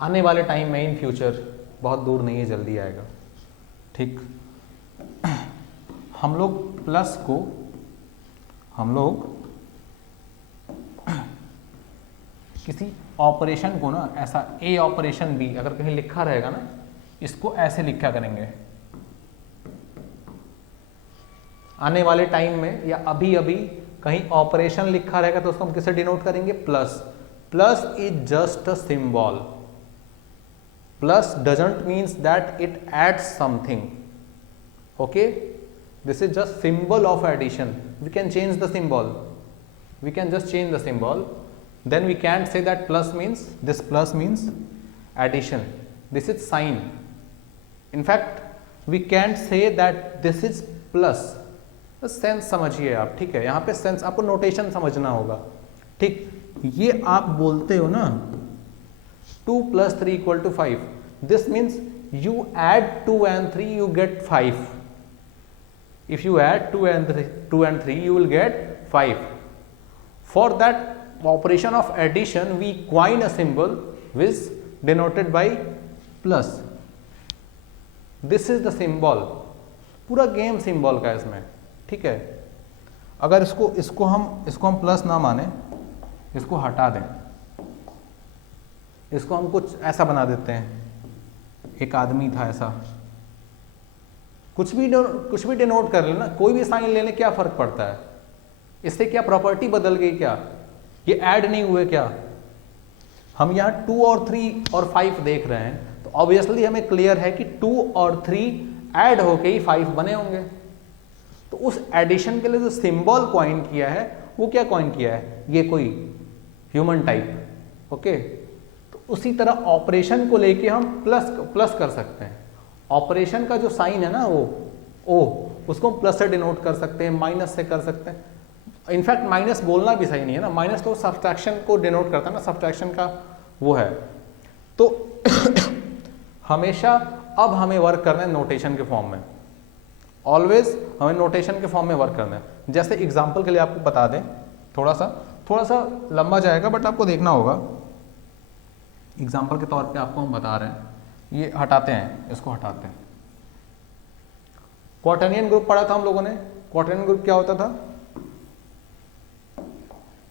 आने वाले टाइम में, इन फ्यूचर, बहुत दूर नहीं है, जल्दी आएगा। ठीक, हम लोग प्लस को, हम लोग किसी ऑपरेशन को ना ऐसा ए ऑपरेशन बी अगर कहीं लिखा रहेगा ना, इसको ऐसे लिखा करेंगे आने वाले टाइम में, या अभी अभी कहीं ऑपरेशन लिखा रहेगा तो उसको हम किससे डिनोट करेंगे? Plus. Plus is just a symbol. Plus doesn't means that it adds something. Okay, this is just symbol of addition. We can change the symbol, we can just change the symbol, then we can't say that plus means, this plus means addition, this is sign. In fact we can't say that this is plus. बस sense समझिए आप, ठीक है, यहाँ पे sense आपको notation समझना होगा। ठीक, ये आप बोलते हो ना 2 + 3 = 5, this means you add 2 and 3 you get 5. If you add 2 and 3 you will get 5. For that operation of addition we coin a symbol which denoted by plus. This is the symbol. पूरा game symbol का इसमें, ठीक है। अगर इसको हम plus ना माने, इसको हटा दें, इसको हम कुछ ऐसा बना देते हैं, एक आदमी था ऐसा, कुछ भी डिनोट कर लेना, कोई भी साइन ले लें, क्या फर्क पड़ता है? इससे क्या प्रॉपर्टी बदल गई? क्या ये ऐड नहीं हुए? क्या हम यहाँ 2 और 3 और 5 देख रहे हैं तो ऑब्वियसली हमें क्लियर है कि 2 और 3 ऐड होके ही 5 बने होंगे। तो उस एडिशन के लिए जो सिंबल कॉइन किया है वो क्या कॉइन किया है? ये कोई ह्यूमन टाइप। ओके, तो उसी तरह ऑपरेशन को लेके हम प्लस कर सकते हैं। ऑपरेशन का जो साइन है ना वो ओ, उसको हम प्लस से डिनोट कर सकते हैं, माइनस से कर सकते हैं। इनफैक्ट माइनस बोलना भी सही नहीं है ना, माइनस तो सब्ट्रैक्शन को डिनोट करता है ना, सब्ट्रैक्शन का वो है। तो हमेशा अब हमें वर्क करना है नोटेशन के फॉर्म में, ऑलवेज हमें नोटेशन के फॉर्म में वर्क करना है। जैसे एग्जाम्पल के लिए आपको बता दें, थोड़ा सा लंबा जाएगा बट आपको देखना होगा। एग्जाम्पल के तौर पे आपको हम बता रहे हैं, ये हटाते हैं, इसको हटाते हैं। क्वार्टेनियन ग्रुप पढ़ा था हम लोगों ने। क्वार्टेनियन ग्रुप क्या होता था?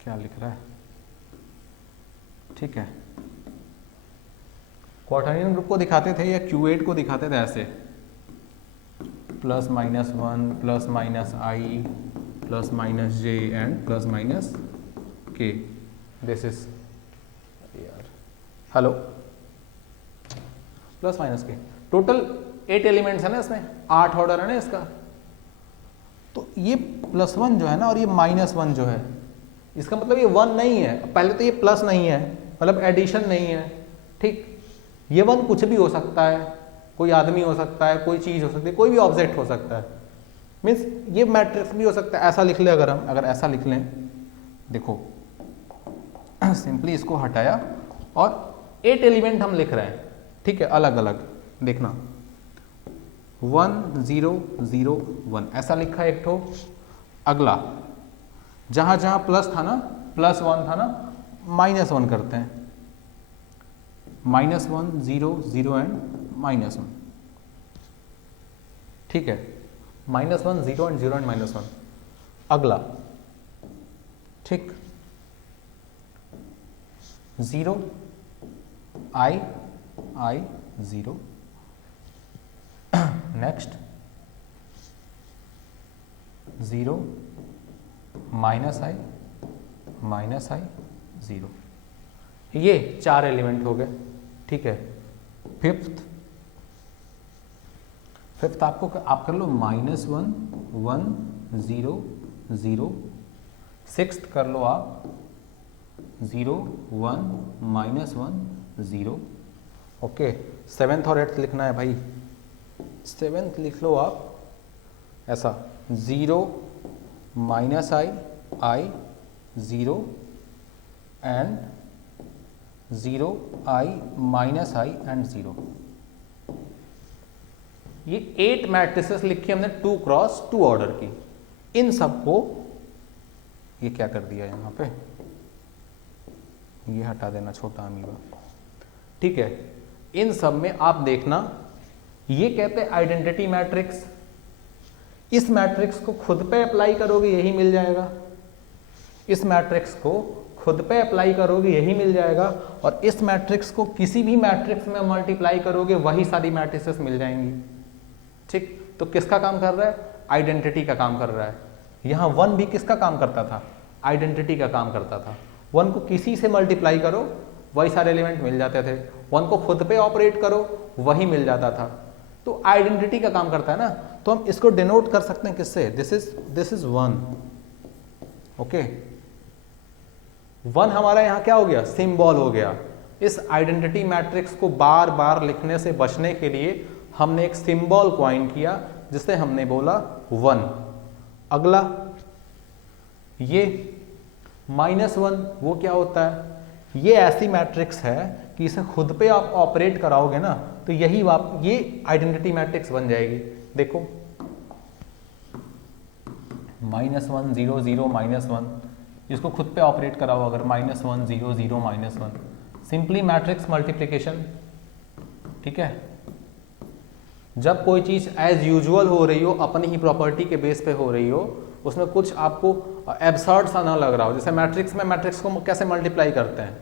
क्या लिख रहा है? ठीक है, क्वार्टेनियन ग्रुप को दिखाते थे या Q8 को दिखाते थे ऐसे, +-1 +-i +-j and +-k। This is hello +-k, total 8 elements है ना इसमें, 8 ऑर्डर है ना इसका। तो ये +1 जो है ना और ये -1 जो है, इसका मतलब ये 1 नहीं है। पहले तो ये प्लस नहीं है, मतलब एडिशन नहीं है। ठीक, ये 1 कुछ भी हो सकता है, कोई आदमी हो सकता है, कोई चीज हो सकती है, कोई भी ऑब्जेक्ट हो सकता है। मीन्स ये मैट्रिक्स भी हो सकता है। ऐसा लिख ले, अगर ऐसा लिख लें, देखो सिंपली इसको हटाया और 8 एलिमेंट हम लिख रहे हैं, ठीक है, अलग अलग। देखना 1 0 0 1 ऐसा लिखा है एक ठो। अगला जहां जहां प्लस था ना, +1 था ना, -1 करते हैं। -1 0 0 एंड -1, ठीक है, -1 0 एंड 0 एंड -1। अगला ठीक 0 I 0, नेक्स्ट 0 -i 0। ये 4 एलिमेंट हो गए, ठीक है। फिफ्थ आप कर लो -1 1 0 0। सिक्स्थ कर लो आप 0 1 -1 0। ओके, 7th और 8th लिखना है भाई। 7th लिख लो आप ऐसा 0 -i 0 and 0 i -i and 0। ये 8 मैट्रिसेस लिखी हमने 2 क्रॉस 2 ऑर्डर की। इन सबको ये क्या कर दिया यहाँ पे, ये हटा देना छोटा अमीबा। ठीक है, इन सब में आप देखना, ये कहते हैं आइडेंटिटी मैट्रिक्स, इस मैट्रिक्स को खुद पे अप्लाई करोगे यही मिल जाएगा, इस मैट्रिक्स को खुद पे अप्लाई करोगे यही मिल जाएगा, और इस मैट्रिक्स को किसी भी मैट्रिक्स में मल्टीप्लाई करोगे वही सारी मैट्रिसेस मिल जाएंगी। ठीक, तो किसका काम कर रहा है? आइडेंटिटी का काम कर रहा है। यहाँ 1 भी किसका काम करता था? आइडेंटिटी का काम करता था। 1 को किसी से मल्टीप्लाई करो वही सारे एलिमेंट मिल जाते थे, 1 को खुद पे ऑपरेट करो वही मिल जाता था। तो आइडेंटिटी का काम करता है ना, तो हम इसको डिनोट कर सकते हैं किससे? This is 1। ओके, 1 हमारा यहां क्या हो गया? सिंबल हो गया। इस आइडेंटिटी मैट्रिक्स को बार बार लिखने से बचने के लिए हमने एक सिंबल क्वाइन किया जिसे हमने बोला 1। अगला ये -1, वो क्या होता है? ये ऐसी मैट्रिक्स है कि इसे खुद पे आप ऑपरेट कराओगे ना तो यही ये आइडेंटिटी मैट्रिक्स बन जाएगी। देखो -1 0 0 -1, इसको खुद पे ऑपरेट कराओ अगर -1 0 0 -1, सिंपली मैट्रिक्स मल्टीप्लिकेशन। ठीक है, जब कोई चीज एज यूजुअल हो रही हो, अपनी ही प्रॉपर्टी के बेस पे हो रही हो, उसमें कुछ आपको एब्सर्ड सा ना लग रहा हो, जैसे मैट्रिक्स में मैट्रिक्स को कैसे मल्टीप्लाई करते हैं,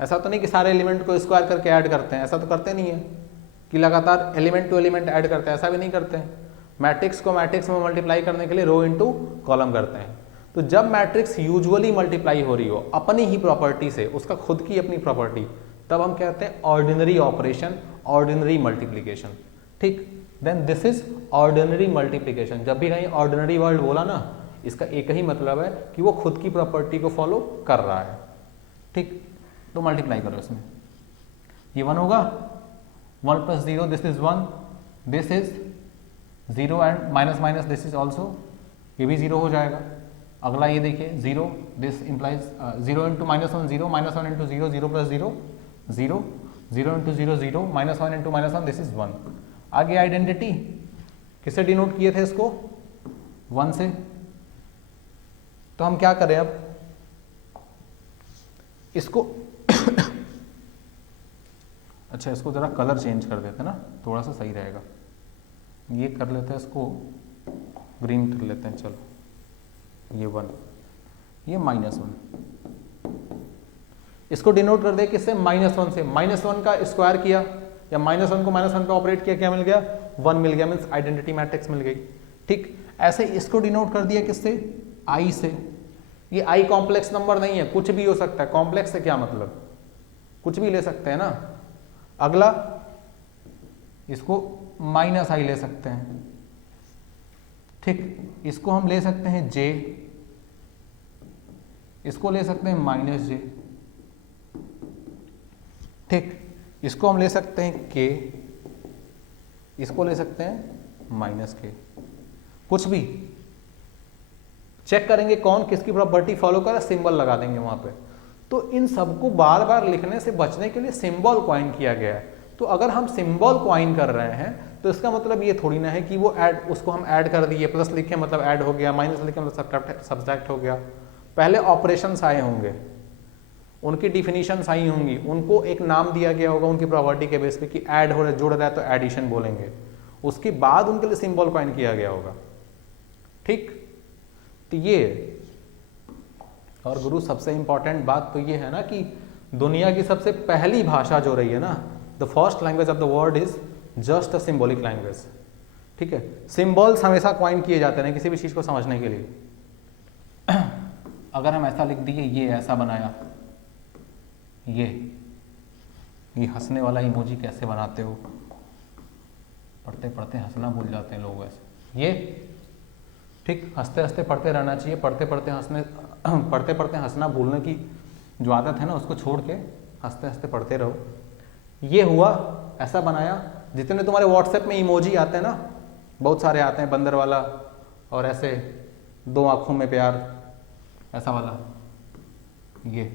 ऐसा तो नहीं कि सारे एलिमेंट को स्क्वायर करके ऐड करते हैं, ऐसा तो करते नहीं है कि लगातार एलिमेंट टू एलिमेंट ऐड करते हैं, ऐसा भी नहीं करते हैं। मैट्रिक्स को मैट्रिक्स में मल्टीप्लाई करने के लिए रो इनटू कॉलम करते हैं। तो जब मैट्रिक्स यूजुअली मल्टीप्लाई हो रही हो अपनी ही प्रॉपर्टी से, उसका खुद की अपनी प्रॉपर्टी, तब हम कहते हैं ऑर्डिनरी ऑपरेशन, ऑर्डिनरी मल्टीप्लीकेशन। ठीक, then this is ordinary multiplication. जब भी कहीं ऑर्डिनरी वर्ड बोला ना, इसका एक ही मतलब है कि वो खुद की प्रॉपर्टी को फॉलो कर रहा है। ठीक, तो मल्टीप्लाई करो इसमें, ये 1 होगा, 1 + 0 this is 1, this is 0 and minus this is also, ये भी 0 हो जाएगा। अगला ये देखिए 0, दिस इंप्लाइज 0 × -1 0, -1 × 0 0 + 0 0, 0 × 0 0, -1 × -1 दिस इज 1। आगे आइडेंटिटी किससे डिनोट किए थे इसको? 1 से। तो हम क्या करें अब इसको अच्छा, इसको जरा कलर चेंज कर देते हैं ना, थोड़ा सा सही रहेगा। ये कर लेते हैं, इसको ग्रीन कर लेते हैं। चलो ये 1, ये -1, इसको डिनोट कर दे किससे? -1 से। -1 का स्क्वायर किया या -1 को -1 पे ऑपरेट किया, क्या मिल गया? 1 मिल गया, मीन्स आइडेंटिटी मैट्रिक्स मिल गई। ठीक, ऐसे इसको डिनोट कर दिया किससे? I से। ये आई कॉम्प्लेक्स नंबर नहीं है, कुछ भी हो सकता है। कॉम्प्लेक्स से क्या मतलब? कुछ भी ले सकते हैं ना। अगला इसको -i ले सकते हैं। ठीक, इसको हम ले सकते हैं j, इसको ले सकते हैं -j। ठीक, इसको हम ले सकते हैं k, इसको ले सकते हैं -k। कुछ भी चेक करेंगे कौन किसकी प्रॉपर्टी फॉलो कर, सिंबल लगा देंगे वहां पे। तो इन सबको बार बार लिखने से बचने के लिए सिंबल क्वाइन किया गया है। तो अगर हम सिंबल क्वाइन कर रहे हैं तो इसका मतलब ये थोड़ी ना है कि वो ऐड, उसको हम ऐड कर दिए, प्लस लिखे मतलब ऐड हो गया, माइनस लिखे मतलब सब्ट्रैक्ट हो गया। पहले ऑपरेशंस आए होंगे, उनकी डिफिनीशंस आई होंगी, उनको एक नाम दिया गया होगा उनकी प्रॉपर्टी के बेस पे कि ऐड हो रहा है, जुड़ रहा है तो एडिशन बोलेंगे, उसके बाद उनके लिए सिंबल क्वाइन किया गया होगा। ठीक, तो ये, और गुरु सबसे इंपॉर्टेंट बात तो ये है ना कि दुनिया की सबसे पहली भाषा जो रही है ना, the first language of the world is just a symbolic language. ठीक है, सिंबल्स हमेशा क्वाइन किए जाते हैं किसी भी चीज को समझने के लिए। अगर हम ऐसा लिख दिए, ये ऐसा बनाया, ये हंसने वाला इमोजी कैसे बनाते हो, पढ़ते पढ़ते हंसना भूल जाते हैं लोग वैसे। ये ठीक, हंसते हंसते पढ़ते रहना चाहिए, पढ़ते पढ़ते हंसना भूलने की जो आदत है ना, उसको छोड़ के हंसते हंसते पढ़ते रहो। ये हुआ, ऐसा बनाया। जितने तुम्हारे व्हाट्सएप में इमोजी आते हैं ना, बहुत सारे आते हैं, बंदर वाला और ऐसे 2 आंखों में प्यार, ऐसा वाला, ये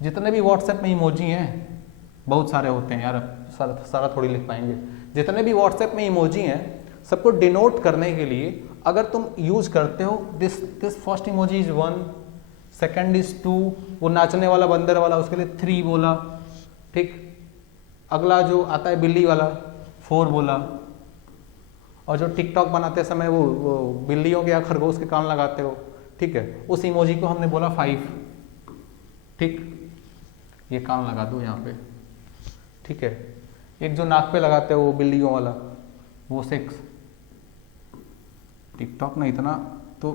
जितने भी व्हाट्सएप में इमोजी हैं, बहुत सारे होते हैं यार, सारा थोड़ी लिख पाएंगे। जितने भी व्हाट्सएप में इमोजी हैं, सबको डिनोट करने के लिए अगर तुम यूज करते हो this first emoji is 1, second is 2, वो नाचने वाला बंदर वाला उसके लिए 3 बोला। ठीक। अगला जो आता है बिल्ली वाला, 4 बोला। और जो टिकटॉक बनाते समय वो बिल्लियों के या खरगोश के कान लगाते हो, ठीक है, उस इमोजी को हमने बोला 5, ठीक। ये कान लगा दो यहाँ पे, ठीक है। एक जो नाक पे लगाते हो वो बिल्लियों वाला, वो 6। टिकटॉक ने इतना तो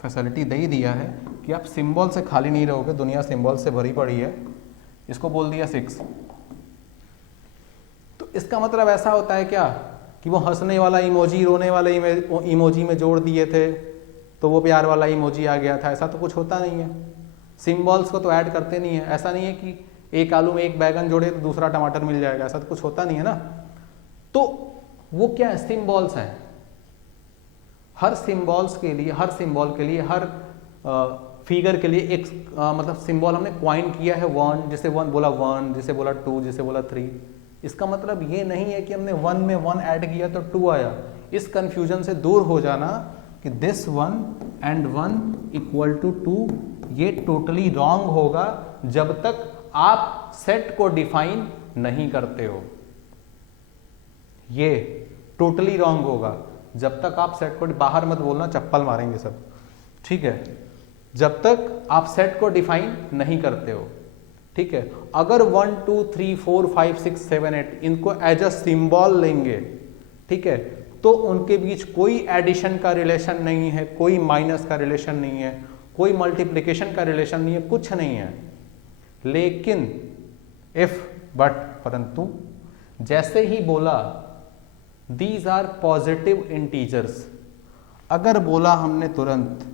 फैसिलिटी दे ही दिया है कि आप सिंबल से खाली नहीं रहोगे, दुनिया सिंबल से भरी पड़ी है। इसको बोल दिया 6। तो इसका मतलब ऐसा होता है क्या कि वो हंसने वाला इमोजी रोने वाले इमोजी में जोड़ दिए थे तो वो प्यार वाला इमोजी आ गया था? ऐसा तो कुछ होता नहीं है। सिंबल्स को तो ऐड करते नहीं है। ऐसा नहीं है कि एक आलू में एक बैगन जोड़े तो दूसरा टमाटर मिल जाएगा, ऐसा तो कुछ होता नहीं है ना। तो वो क्या है? सिंबल्स हैं। हर सिंबल्स के लिए, हर सिंबल के लिए, हर फिगर के लिए एक मतलब सिंबल हमने क्वाइन किया है। 1 जिसे 1 बोला 1, जिसे बोला 2, जिसे बोला 3। इसका मतलब ये नहीं है कि हमने 1 में 1 ऐड किया तो 2 आया। इस कंफ्यूजन से दूर हो जाना कि दिस 1 and 1 इक्वल टू 2, ये टोटली रॉन्ग होगा जब तक आप सेट को डिफाइन नहीं करते हो। ये टोटली रॉन्ग होगा जब तक आप सेट को, बाहर मत बोलना, चप्पल मारेंगे सब, ठीक है, जब तक आप सेट को डिफाइन नहीं करते हो, ठीक है। अगर 1 2 3 4 5 6 7 8 इनको एज अ सिंबल लेंगे, ठीक है, तो उनके बीच कोई एडिशन का रिलेशन नहीं है, कोई माइनस का रिलेशन नहीं है, कोई मल्टीप्लिकेशन का रिलेशन नहीं है, कुछ नहीं है। लेकिन परंतु जैसे ही बोला दीज आर पॉजिटिव इंटीजर्स, अगर बोला हमने तुरंत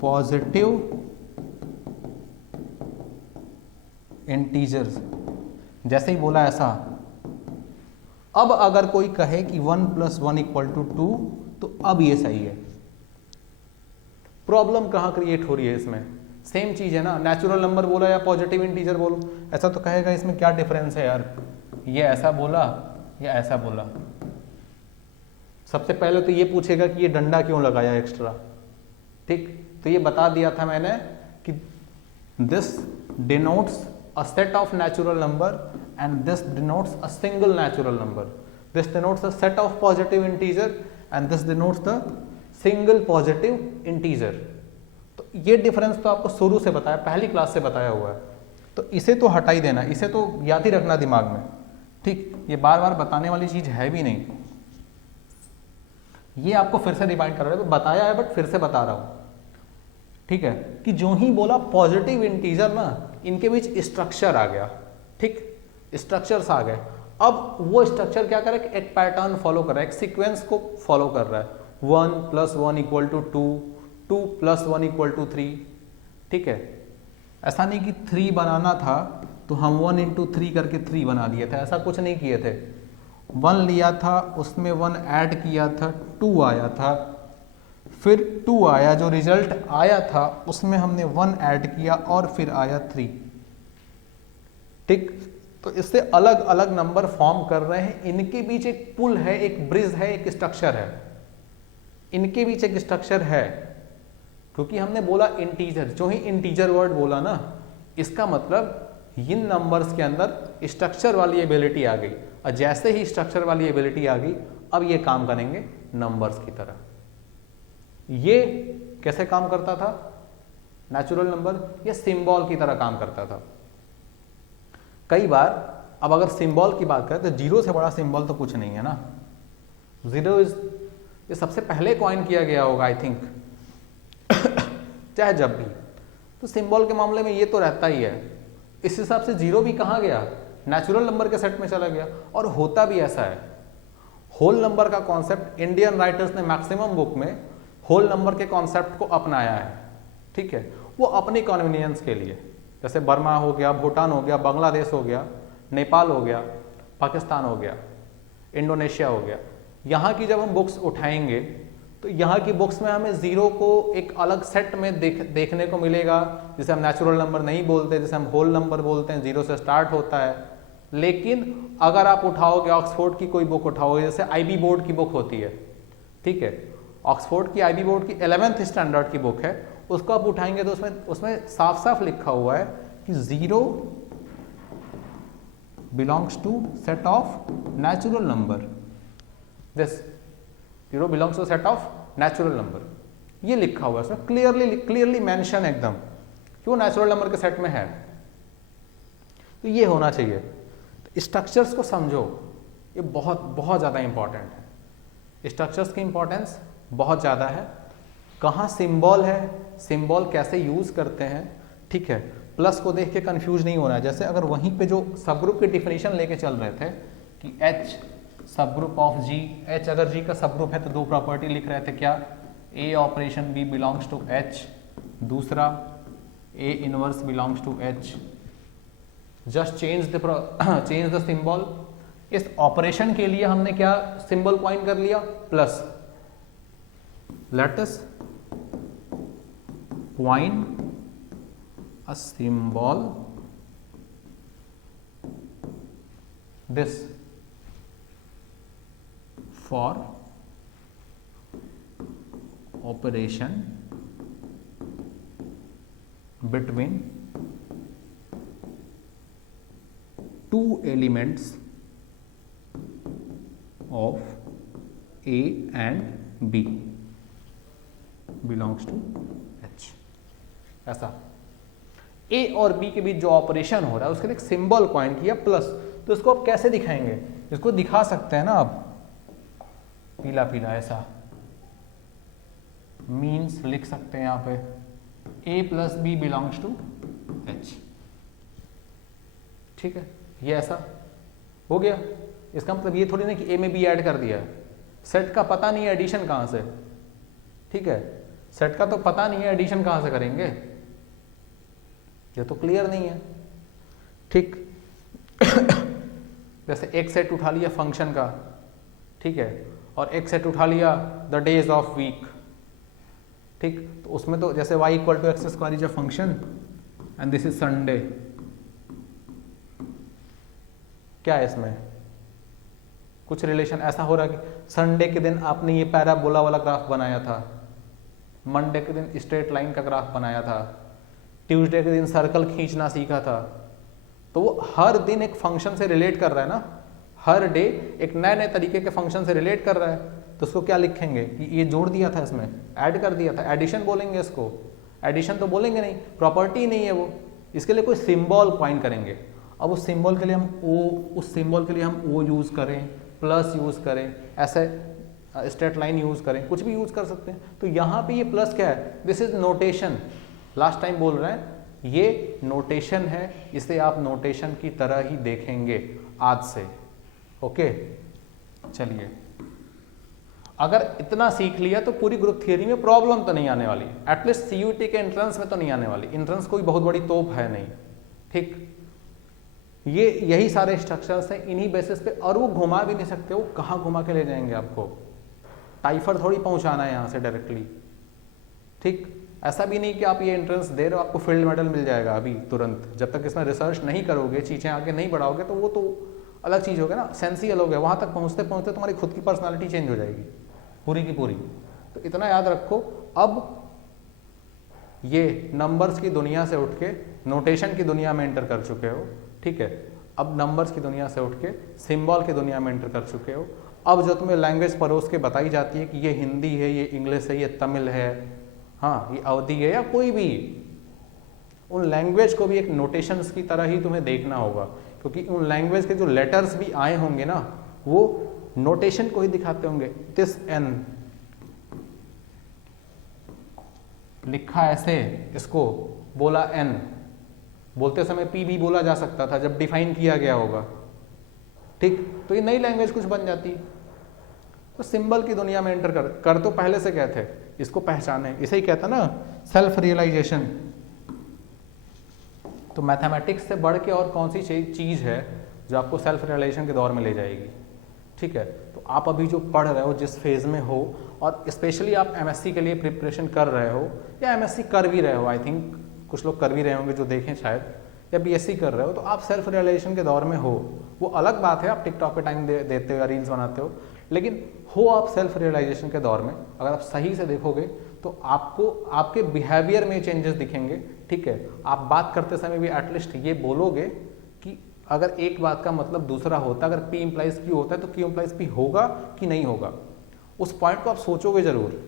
पॉजिटिव इंटीजर्स, जैसे ही बोला ऐसा, अब अगर कोई कहे कि 1 + 1 = 2 तो अब ये सही है। प्रॉब्लम कहां क्रिएट हो रही है इसमें? सेम चीज है ना, नेचुरल नंबर बोला या पॉजिटिव इंटीजर बोलो, ऐसा तो कहेगा इसमें क्या डिफरेंस है यार, ये ऐसा बोला या ऐसा बोला। सबसे पहले तो ये पूछेगा कि ये डंडा क्यों लगाया एक्स्ट्रा, ठीक। तो ये बता दिया था मैंने कि this denotes a set of natural number and this denotes a single natural number. This denotes a set of positive integer and this denotes the single positive integer. तो ये डिफरेंस तो आपको शुरू से बताया, पहली क्लास से बताया हुआ है, तो इसे तो हटा ही देना, इसे तो याद ही रखना दिमाग में, ठीक। ये बार बार बताने वाली चीज है भी नहीं, ये आपको फिर से रिमाइंड कर रहा है, बताया है बट फिर से बता रहा हूं, ठीक है, कि जो ही बोला पॉजिटिव इंटीजर ना, इनके बीच स्ट्रक्चर आ गया, ठीक, स्ट्रक्चर्स आ गए। अब वो स्ट्रक्चर क्या कर रहा है? एक पैटर्न फॉलो कर रहा है, एक सीक्वेंस को फॉलो कर रहा है। 1 + 1 = 2, 2 + 1 = 3, ठीक है। ऐसा नहीं कि 3 बनाना था तो हम 1 × 3 करके 3 बना दिए थे, ऐसा कुछ नहीं किए थे। 1 लिया था, उसमें 1 ऐड किया था, 2 आया था, फिर 2 आया, जो रिजल्ट आया था उसमें हमने 1 ऐड किया और फिर आया 3, ठीक। तो इससे अलग अलग नंबर फॉर्म कर रहे हैं, इनके बीच एक पुल है, एक ब्रिज है, एक स्ट्रक्चर है, इनके बीच एक स्ट्रक्चर है। क्योंकि हमने बोला इंटीजर, जो ही इंटीजर वर्ड बोला ना, इसका मतलब इन नंबर्स के अंदर स्ट्रक्चर वाली एबिलिटी आ गई, और जैसे ही स्ट्रक्चर वाली एबिलिटी आ गई, अब ये काम करेंगे नंबर्स की तरह। ये कैसे काम करता था? नेचुरल नंबर ये सिंबल की तरह काम करता था। कई बार अब अगर सिंबल की बात करें तो 0 से बड़ा सिंबल तो कुछ नहीं है ना। 0 ये सबसे पहले कॉइन किया गया होगा आई थिंक, चाहे जब भी, तो सिंबल के मामले में ये तो रहता ही है। इस हिसाब से 0 भी कहाँ गया? नेचुरल नंबर के सेट में चला गया। और होता भी ऐसा है, होल नंबर का कॉन्सेप्ट इंडियन राइटर्स ने मैक्सिमम बुक में होल नंबर के कॉन्सेप्ट को अपनाया है, ठीक है, वो अपनी कन्वीनियंस के लिए। जैसे बर्मा हो गया, भूटान हो गया, बांग्लादेश हो गया, नेपाल हो गया, पाकिस्तान हो गया, इंडोनेशिया हो गया, यहाँ की जब हम बुक्स उठाएंगे तो यहाँ की बुक्स में हमें 0 को एक अलग सेट में देखने को मिलेगा, जिसे हम नेचुरल नंबर नहीं बोलते, जिसे हम होल नंबर बोलते हैं, 0 से स्टार्ट होता है। लेकिन अगर आप उठाओगे, ऑक्सफोर्ड की कोई बुक उठाओगे, जैसे आईबी बोर्ड की बुक होती है, ठीक है, ऑक्सफोर्ड की आईबी बोर्ड की 11th स्टैंडर्ड की बुक है, उसको आप उठाएंगे तो उसमें साफ साफ लिखा हुआ है कि 0 belongs to set of natural number. This 0 belongs to set of natural number. ये लिखा हुआ है इसमें, क्लियरली मेंशन एकदम क्यों नेचुरल नंबर के सेट में है, तो ये होना चाहिए। तो स्ट्रक्चर्स को समझो, ये बहुत बहुत ज़्यादा इंपॉर्टेंट है। स्ट्रक्चर्स की इंपॉर्टेंस बहुत ज़्यादा है। कहाँ सिंबल है, सिंबल कैसे यूज़ करते हैं, ठीक है। प्लस को देख के कंफ्यूज नहीं होना है। जैसे अगर वहीं पे जो सब ग्रुप की डिफिनेशन लेके चल रहे थे कि H सब ग्रुप ऑफ G, H अगर G का सब ग्रुप है तो दो प्रॉपर्टी लिख रहे थे, क्या A operation B belongs to H, दूसरा A inverse belongs to H। Just change the symbol. इस ऑपरेशन के लिए हमने क्या सिंबल क्वाइन कर लिया, plus. Let us coin a symbol this for operation between two elements of A and B belongs to H। ऐसा A और B के बीच जो ऑपरेशन हो रहा है उसके लिए एक सिंबल क्वाइन किया प्लस। तो इसको आप कैसे दिखाएंगे, इसको दिखा सकते हैं ना आप, पीला पीला ऐसा मीन्स लिख सकते हैं यहाँ पे A plus B belongs to H, ठीक है। ये ऐसा हो गया। इसका मतलब ये थोड़ी ना कि A में B ऐड कर दिया है। सेट का पता नहीं है एडिशन कहाँ से, ठीक है। सेट का तो पता नहीं है एडिशन कहाँ से करेंगे, ये तो क्लियर नहीं है, ठीक। जैसे एक सेट उठा लिया फंक्शन का, ठीक है, और एक सेट उठा लिया द डेज ऑफ वीक, ठीक। तो उसमें तो जैसे y equal to x square is a function and this is Sunday, क्या है इसमें कुछ रिलेशन ऐसा हो रहा है कि संडे के दिन आपने ये पैराबोला वाला ग्राफ बनाया था, मंडे के दिन स्ट्रेट लाइन का ग्राफ बनाया था, ट्यूसडे के दिन सर्कल खींचना सीखा था। तो वो हर दिन एक फंक्शन से रिलेट कर रहा है ना, हर डे एक नए नए तरीके के फंक्शन से रिलेट कर रहा है। तो उसको क्या लिखेंगे कि ये जोड़ दिया था, इसमें ऐड कर दिया था, एडिशन बोलेंगे इसको। एडिशन तो बोलेंगे नहीं, प्रॉपर्टी नहीं है वो, इसके लिए कोई सिंबल क्वाइन करेंगे। अब उस सिंबल के लिए हम ओ यूज करें, प्लस यूज करें, ऐसे स्ट्रेट लाइन यूज करें, कुछ भी यूज कर सकते हैं। तो यहाँ पे ये प्लस क्या है, this is notation. Last time बोल रहे हैं ये नोटेशन है, इसे आप नोटेशन की तरह ही देखेंगे आज से, ओके। चलिए, अगर इतना सीख लिया तो पूरी ग्रुप थियरी में प्रॉब्लम तो नहीं आने वाली, एटलीस्ट सीयूटी के एंट्रेंस में तो नहीं आने वाली। एंट्रेंस कोई बहुत बड़ी तोप है नहीं, ठीक। ये यही सारे स्ट्रक्चर्स हैं, इन्हीं बेसिस पे, और वो घुमा भी नहीं सकते, वो कहाँ घुमा के ले जाएंगे आपको, टाइफर थोड़ी पहुंचाना है यहाँ से डायरेक्टली, ठीक। ऐसा भी नहीं कि आप ये एंट्रेंस दे रहे हो आपको फील्ड मेडल मिल जाएगा अभी तुरंत। जब तक इसमें रिसर्च नहीं करोगे, चीज़ें आगे नहीं बढ़ाओगे, तो वो तो अलग चीज़ हो गया ना, सेंस ही अलग है। वहाँ तक पहुँचते पहुँचते तुम्हारी खुद की पर्सनालिटी चेंज हो जाएगी पूरी की पूरी। तो इतना याद रखो, अब ये नंबर्स की दुनिया से उठ के नोटेशन की दुनिया में एंटर कर चुके हो, ठीक है। अब नंबर्स की दुनिया से उठ के सिंबल की दुनिया में एंटर कर चुके हो। अब जो तुम्हें लैंग्वेज परोस के बताई जाती है कि ये हिंदी है, ये इंग्लिश है, ये तमिल है, हाँ ये अवधी है, या कोई भी, उन लैंग्वेज को भी एक नोटेशंस की तरह ही तुम्हें देखना होगा, क्योंकि उन लैंग्वेज के जो लेटर्स भी आए होंगे ना, वो नोटेशन को ही दिखाते होंगे। दिस एन लिखा ऐसे, इसको बोला एन, बोलते समय पी भी बोला जा सकता था जब डिफाइन किया गया होगा, ठीक। तो ये नई लैंग्वेज कुछ बन जाती। तो सिंबल की दुनिया में एंटर कर तो पहले से गए थे, इसको पहचाने, इसे ही कहता ना सेल्फ रियलाइजेशन। तो मैथमेटिक्स से बढ़ के और कौन सी चीज है जो आपको सेल्फ रियलाइजेशन के दौर में ले जाएगी, ठीक है। तो आप अभी जो पढ़ रहे हो, जिस फेज में हो, और स्पेशली आप एमएससी के लिए प्रिपरेशन कर रहे हो या एमएससी कर भी रहे हो, आई थिंक कुछ लोग कर भी रहे होंगे जो देखें शायद, या बीएससी कर रहे हो, तो आप सेल्फ रियलाइजेशन के दौर में हो। वो अलग बात है आप टिकटॉक पे टाइम देते हो या रील्स बनाते हो, लेकिन हो आप सेल्फ रियलाइजेशन के दौर में। अगर आप सही से देखोगे तो आपको आपके बिहेवियर में चेंजेस दिखेंगे, ठीक है। आप बात करते समय भी एटलीस्ट ये बोलोगे कि अगर एक बात का मतलब दूसरा होता, अगर P इम्प्लाइज Q होता है तो Q इम्प्लाइज P होगा कि नहीं होगा, उस पॉइंट को आप सोचोगे जरूर।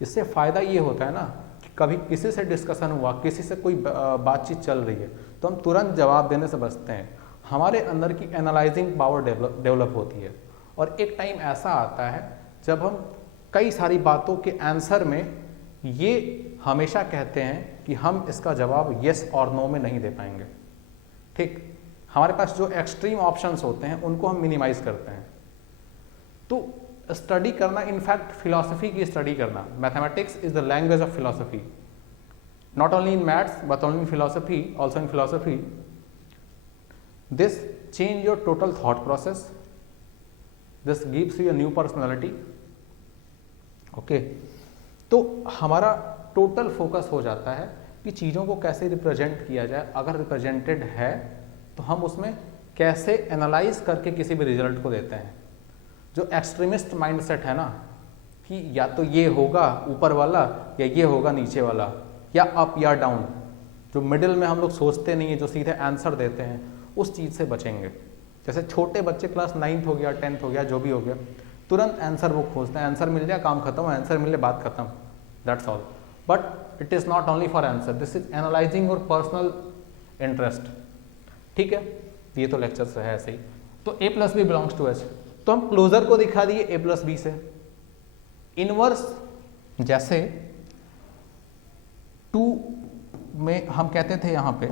इससे फायदा ये होता है ना कि कभी किसी से डिस्कशन हुआ, किसी से कोई बातचीत चल रही है, तो हम तुरंत जवाब देने से बचते हैं, हमारे अंदर की एनालाइजिंग पावर डेवलप होती है। और एक टाइम ऐसा आता है जब हम कई सारी बातों के आंसर में ये हमेशा कहते हैं कि हम इसका जवाब येस और नो में नहीं दे पाएंगे। ठीक, हमारे पास जो एक्सट्रीम ऑप्शंस होते हैं उनको हम मिनिमाइज करते हैं। तो स्टडी करना, इनफैक्ट फिलॉसफी की स्टडी करना, mathematics is the language of philosophy, not only in maths but only in philosophy, also in philosophy. This change your total thought process, this gives you a new personality. Okay, तो हमारा total focus हो जाता है कि चीज़ों को कैसे represent किया जाए, अगर रिप्रेजेंटेड है तो हम उसमें कैसे एनालाइज करके किसी भी रिजल्ट को देते हैं। जो एक्सट्रीमिस्ट माइंडसेट है ना कि या तो ये होगा ऊपर वाला या ये होगा नीचे वाला, या अप या डाउन, जो मिडिल में हम लोग सोचते नहीं है, जो सीधे आंसर देते हैं, उस चीज़ से बचेंगे। जैसे छोटे बच्चे क्लास 9th हो गया, 10th हो गया, जो भी हो गया, तुरंत आंसर वो खोजते हैं, आंसर मिल जाए काम खत्म, आंसर मिले बात खत्म, that's all. But it is not only for answer, this is analysing your personal interest. ठीक है, ये तो लेक्चर से है ऐसे ही। तो A plus B belongs to H, तो हम क्लोजर को दिखा दिए A प्लस बी से। इनवर्स जैसे 2 में हम कहते थे, यहाँ पे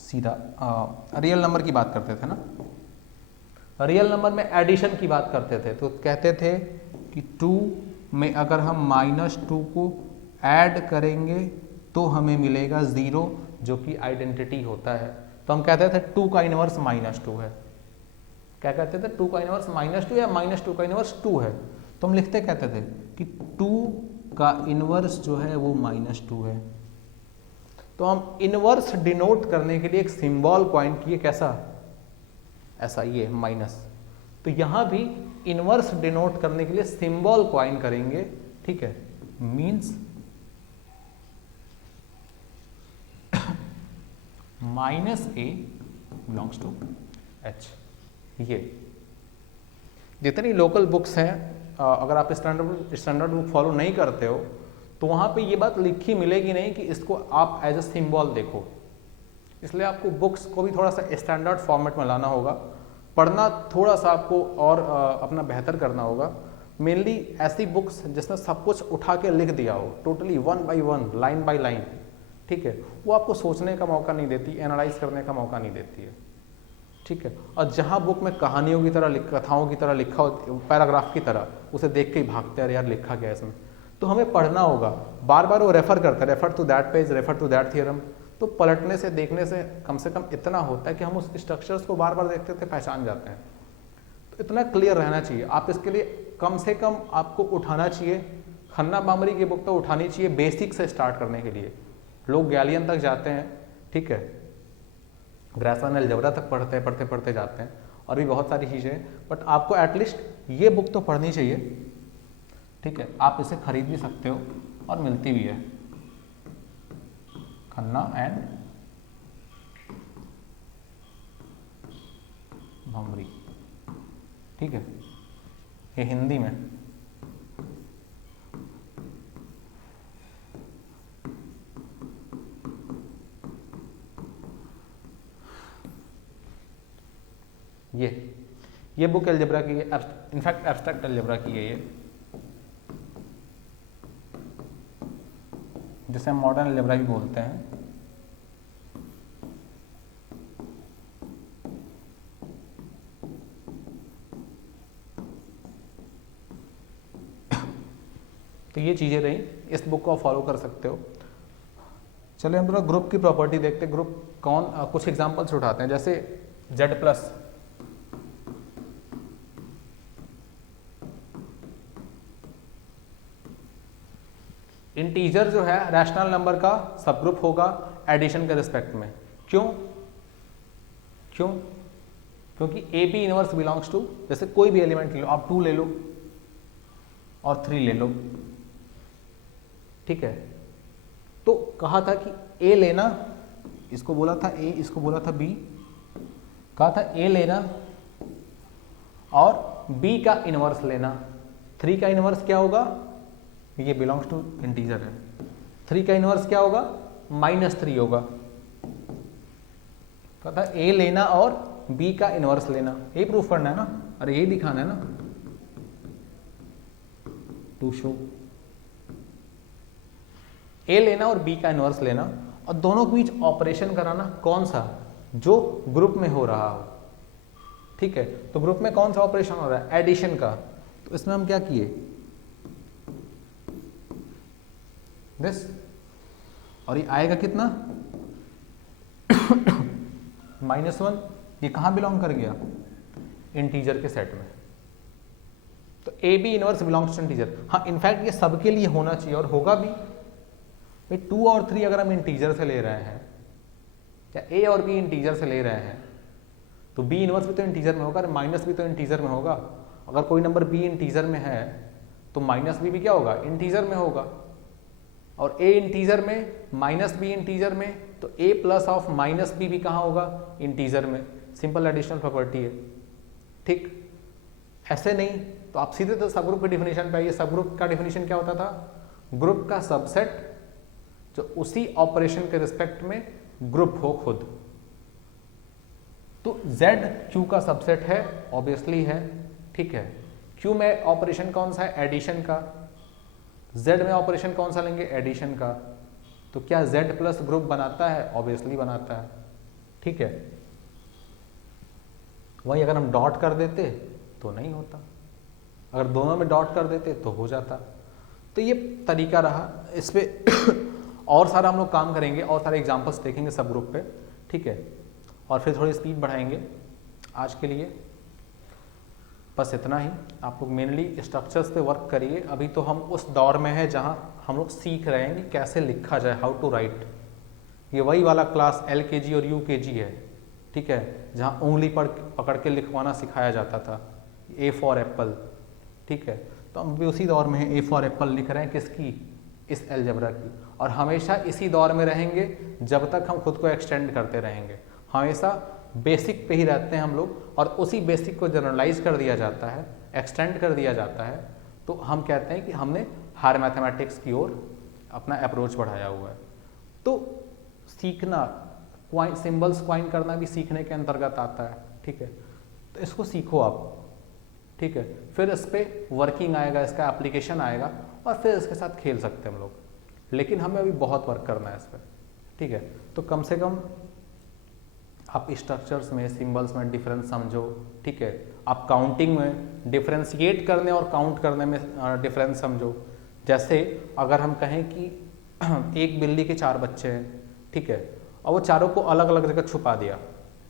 सीधा रियल नंबर की बात करते थे ना, रियल नंबर में एडिशन की बात करते थे, तो कहते थे कि 2 में अगर हम -2 को ऐड करेंगे तो हमें मिलेगा 0, जो कि आइडेंटिटी होता है। तो हम कहते थे 2 का इनवर्स -2 है। क्या कहते थे? 2 का इनवर्स -2 या -2 का इनवर्स 2 है। तो हम लिखते कहते थे कि 2 का इनवर्स जो है वो -2 है। तो हम इनवर्स डिनोट करने के लिए एक सिंबल कॉइन किए, कैसा? ऐसा, ये माइनस। तो यहां भी इनवर्स डिनोट करने के लिए सिंबल कॉइन करेंगे, ठीक है, means -a belongs to H। ये जितनी लोकल बुक्स हैं, अगर आप स्टैंडर्ड बुक फॉलो नहीं करते हो तो वहां पे ये बात लिखी मिलेगी नहीं कि इसको आप एज अ सिंबल देखो। इसलिए आपको बुक्स को भी थोड़ा सा स्टैंडर्ड फॉर्मेट में लाना होगा, पढ़ना थोड़ा सा आपको और अपना बेहतर करना होगा। मेनली ऐसी बुक्स जिसमें सब कुछ उठा के लिख दिया हो, totally 1 by 1, line by line, ठीक है, वो आपको सोचने का मौका नहीं देती, एनालाइज करने का मौका नहीं देती है, ठीक है। और जहाँ बुक में कहानियों की तरह, कथाओं की तरह लिखा हो, पैराग्राफ की तरह, उसे देख के ही भागते हैं, यार लिखा गया इसमें, तो हमें पढ़ना होगा, बार बार वो रेफर करता है, refer to that page, refer to that theorem. तो पलटने से, देखने से कम इतना होता है कि हम उस स्ट्रक्चर्स को बार बार देखते थे, पहचान जाते हैं। तो इतना क्लियर रहना चाहिए। आप इसके लिए कम से कम आपको उठाना चाहिए, खन्ना बामरी की बुक तो उठानी चाहिए बेसिक से स्टार्ट करने के लिए। लोग गैलियन तक जाते हैं, ठीक है, ग्रासन अलजेब्रा तक पढ़ते जाते हैं, और भी बहुत सारी चीज़ें हैं, बट आपको एटलीस्ट ये बुक तो पढ़नी चाहिए, ठीक है। आप इसे खरीद भी सकते हो और मिलती भी है, खन्ना एंड भमरी, ठीक है, ये हिंदी में। ये बुक अलजेब्रा की है, इनफैक्ट एब्स्ट्रैक्ट अलजेब्रा की है ये, जिसे हम मॉडर्न अलजेब्रा भी बोलते हैं। तो ये चीजें रही, इस बुक को आप फॉलो कर सकते हो। चलिए हम थोड़ा ग्रुप की प्रॉपर्टी देखते हैं। ग्रुप कौन, कुछ एग्जांपल्स उठाते हैं, जैसे Z+, इंटीजर जो है रैशनल नंबर का सब ग्रुप होगा एडिशन के रिस्पेक्ट में। क्यों? क्योंकि AP इनवर्स बिलोंग्स टू, जैसे कोई भी एलिमेंट ले लो आप, 2 ले लो और 3 ले लो, ठीक है। तो कहा था कि A लेना, इसको बोला था A, इसको बोला था B, कहा था ए लेना और बी का इनवर्स लेना। 3 का इनवर्स क्या होगा, ये बिलोंग्स टू इंटीजर है, 3 का इनवर्स क्या होगा, -3 होगा। कहा था ए लेना और बी का इनवर्स लेना, ये प्रूफ करना है ना, अरे ये दिखाना है ना, टू शो ए लेना और बी का इनवर्स लेना और दोनों के बीच ऑपरेशन कराना, कौन सा, जो ग्रुप में हो रहा हो। ठीक है, तो ग्रुप में कौन सा ऑपरेशन हो रहा है, एडिशन का। तो इसमें हम क्या किए, दिस, और ये आएगा कितना -1, ये कहां बिलोंग कर गया, इंटीजर के सेट में। तो A B inverse belongs to integer. हाँ, इनफैक्ट ये सबके लिए होना चाहिए और होगा भी। 2 और 3 अगर हम इंटीजर से ले रहे हैं, या ए और बी इंटीजर से ले रहे हैं, तो बी इनवर्स भी तो इंटीजर में होगा, माइनस भी तो इंटीजर में होगा। अगर कोई नंबर बी इंटीजर में है तो माइनस बी भी क्या होगा, इंटीजर में होगा। और ए इंटीजर में, माइनस बी इंटीजर में, तो ए प्लस ऑफ माइनस बी भी कहाँ होगा, इंटीजर में। सिंपल एडिशनल प्रॉपर्टी है। ठीक, ऐसे नहीं तो आप सीधे तो सब ग्रुप की डिफिनेशन पे आइए। सब ग्रुप का डिफिनेशन क्या होता था, ग्रुप का सबसेट जो उसी ऑपरेशन के रिस्पेक्ट में ग्रुप हो खुद। तो Z Q का सबसेट है, ऑब्वियसली है। ठीक है, Q में ऑपरेशन कौन सा है, एडिशन का। Z में ऑपरेशन कौन सा लेंगे, एडिशन का। तो क्या Z प्लस ग्रुप बनाता है, ऑब्वियसली बनाता है। ठीक है, वही अगर हम डॉट कर देते तो नहीं होता, अगर दोनों में डॉट कर देते तो हो जाता। तो ये तरीका रहा, इस पे और सारा हम लोग काम करेंगे और सारे एग्जांपल्स देखेंगे सब ग्रुप पे। ठीक है, और फिर थोड़ी स्पीड बढ़ाएंगे। आज के लिए बस इतना ही। आप लोग मेनली स्ट्रक्चर्स पे वर्क करिए। अभी तो हम उस दौर में है जहाँ हम लोग सीख रहे हैं कि कैसे लिखा जाए, हाउ टू राइट। ये वही वाला क्लास LKG और UKG है। ठीक है, जहाँ उंगली पकड़ के लिखवाना सिखाया जाता था, A फॉर एप्पल। ठीक है, तो हम भी उसी दौर में हैं, A फॉर एप्पल लिख रहे हैं, किसकी, इस अलजेब्रा की। और हमेशा इसी दौर में रहेंगे जब तक हम खुद को एक्सटेंड करते रहेंगे। हमेशा बेसिक पे ही रहते हैं हम लोग, और उसी बेसिक को जनरलाइज कर दिया जाता है, एक्सटेंड कर दिया जाता है, तो हम कहते हैं कि हमने हायर मैथमेटिक्स की ओर अपना अप्रोच बढ़ाया हुआ है। तो सीखना, सिंबल्स क्वाइन करना भी सीखने के अंतर्गत आता है। ठीक है, तो इसको सीखो आप। ठीक है, फिर इस पर वर्किंग आएगा, इसका एप्लीकेशन आएगा, और फिर इसके साथ खेल सकते हैं हम लोग। लेकिन हमें अभी बहुत वर्क करना है इस पर। ठीक है, तो कम से कम आप स्ट्रक्चर्स में, सिंबल्स में डिफरेंस समझो। ठीक है, आप काउंटिंग में डिफरेंशिएट करने और काउंट करने में डिफरेंस समझो। जैसे अगर हम कहें कि एक बिल्ली के 4 बच्चे हैं, ठीक है, और वो चारों को अलग अलग जगह छुपा दिया।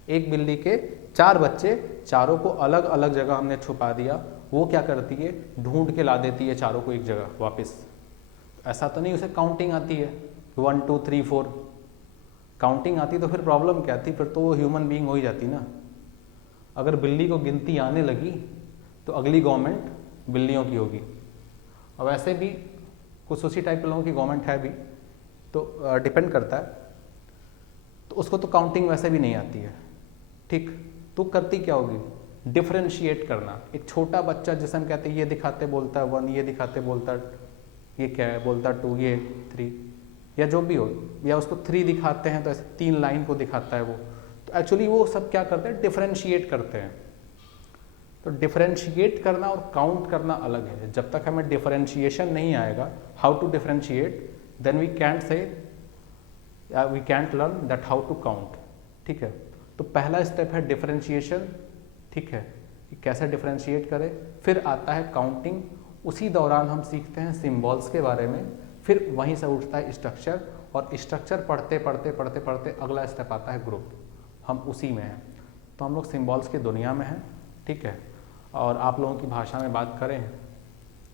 एक बिल्ली के 4 बच्चे, चारों को अलग अलग जगह हमने छुपा दिया। वो क्या करती है, ढूंढ के ला देती है चारों को एक जगह वापस। ऐसा तो नहीं उसे काउंटिंग आती है, 1 2 3 4 काउंटिंग आती तो फिर प्रॉब्लम क्या थी, फिर तो वो ह्यूमन बीइंग हो ही जाती ना। अगर बिल्ली को गिनती आने लगी तो अगली गवर्नमेंट बिल्लियों की होगी। और वैसे भी कुछ उसी टाइप के लोगों की गवर्नमेंट है भी, तो डिपेंड करता है। तो उसको तो काउंटिंग वैसे भी नहीं आती है। ठीक, तो करती क्या होगी, डिफरेंशिएट करना। एक छोटा बच्चा जिसे हम कहते हैं ये दिखाते बोलता है 1, ये दिखाते बोलता ये क्या है, बोलता 2, ये 3, या जो भी हो, या उसको 3 दिखाते हैं तो ऐसे 3 लाइन को दिखाता है वो। तो एक्चुअली वो सब क्या करते हैं, डिफरेंशिएट करते हैं। तो डिफरेंशिएट करना और काउंट करना अलग है। जब तक हमें डिफरेंशिएशन नहीं आएगा, how to differentiate, then we can't say, we can't learn that how to count. ठीक है, तो पहला स्टेप है डिफरेंशिएशन। ठीक है, कैसे डिफरेंशिएट करें। फिर आता है काउंटिंग, उसी दौरान हम सीखते हैं सिंबल्स के बारे में। फिर वहीं से उठता है स्ट्रक्चर, और स्ट्रक्चर पढ़ते पढ़ते पढ़ते पढ़ते अगला स्टेप आता है ग्रुप। हम उसी में हैं, तो हम लोग सिंबल्स की दुनिया में हैं। ठीक है, और आप लोगों की भाषा में बात करें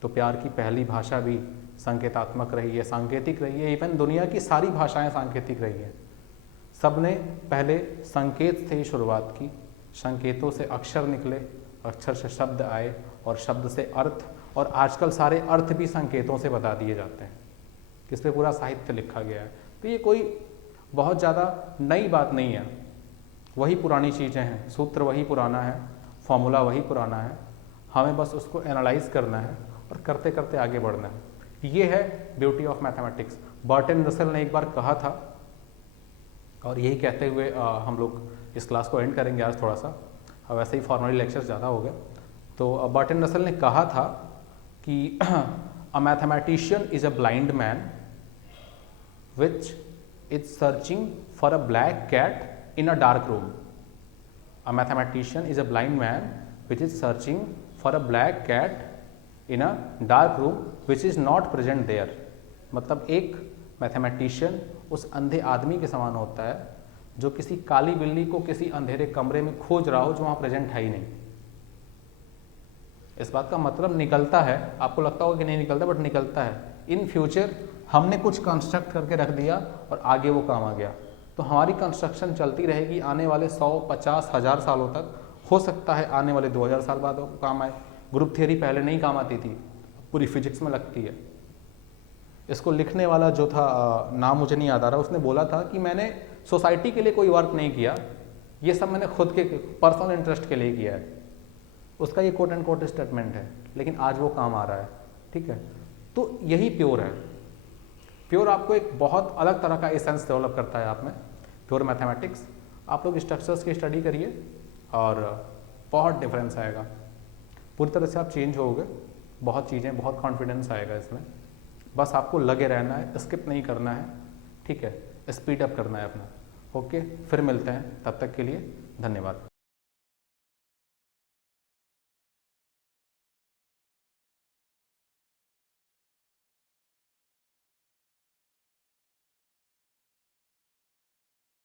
तो प्यार की पहली भाषा भी संकेतात्मक रही है, सांकेतिक रही है। इवन दुनिया की सारी भाषाएं सांकेतिक रही है। सब ने पहले संकेत से ही शुरुआत की, संकेतों से अक्षर निकले, अक्षर से शब्द आए, और शब्द से अर्थ, और आजकल सारे अर्थ भी संकेतों से बता दिए जाते हैं। इस पे पूरा साहित्य लिखा गया है। तो ये कोई बहुत ज़्यादा नई बात नहीं है। वही पुरानी चीज़ें हैं, सूत्र वही पुराना है, फॉर्मूला वही पुराना है, हमें बस उसको एनालाइज करना है और करते करते आगे बढ़ना है। ये है beauty of mathematics. Burton Russell ने एक बार कहा था, और यही कहते हुए हम लोग इस क्लास को एंड करेंगे आज थोड़ा सा, वैसे ही फॉर्मली लेक्चर ज़्यादा हो गया। तो बर्टन रसेल ने कहा था कि a mathematician is a blind man which is searching for a black cat in a dark room. A mathematician is a blind man which is searching for a black cat in a dark room which is not present there. मतलब एक mathematician उस अंधे आदमी के समान होता है जो किसी काली बिल्ली को किसी अंधेरे कमरे में खोज रहा हो जो वहाँ प्रेजेंट है ही नहीं। इस बात का मतलब निकलता है, आपको लगता होगा कि नहीं निकलता, बट निकलता है। इन फ्यूचर हमने कुछ कंस्ट्रक्ट करके रख दिया और आगे वो काम आ गया, तो हमारी कंस्ट्रक्शन चलती रहेगी आने वाले 100, 50, 1000 सालों तक। हो सकता है आने वाले 2000 साल बाद वो काम आए। ग्रुप थियरी पहले नहीं काम आती थी, पूरी फिजिक्स में लगती है। इसको लिखने वाला जो था, नाम मुझे नहीं याद आ रहा, उसने बोला था कि मैंने सोसाइटी के लिए कोई वर्क नहीं किया, ये सब मैंने खुद के पर्सनल इंटरेस्ट के लिए किया है। उसका ये कोट एंड कोट स्टेटमेंट है, लेकिन आज वो काम आ रहा है। ठीक है, तो यही प्योर है। प्योर आपको एक बहुत अलग तरह का एसेंस डेवलप करता है आप में, प्योर मैथमेटिक्स। आप लोग स्ट्रक्चर्स की स्टडी करिए और बहुत डिफरेंस आएगा, पूरी तरह से आप चेंज होगे, बहुत चीज़ें, बहुत कॉन्फिडेंस आएगा इसमें। बस आपको लगे रहना है, स्किप नहीं करना है। ठीक है, स्पीड अप करना है अपना। ओके, फिर मिलते हैं, तब तक के लिए धन्यवाद।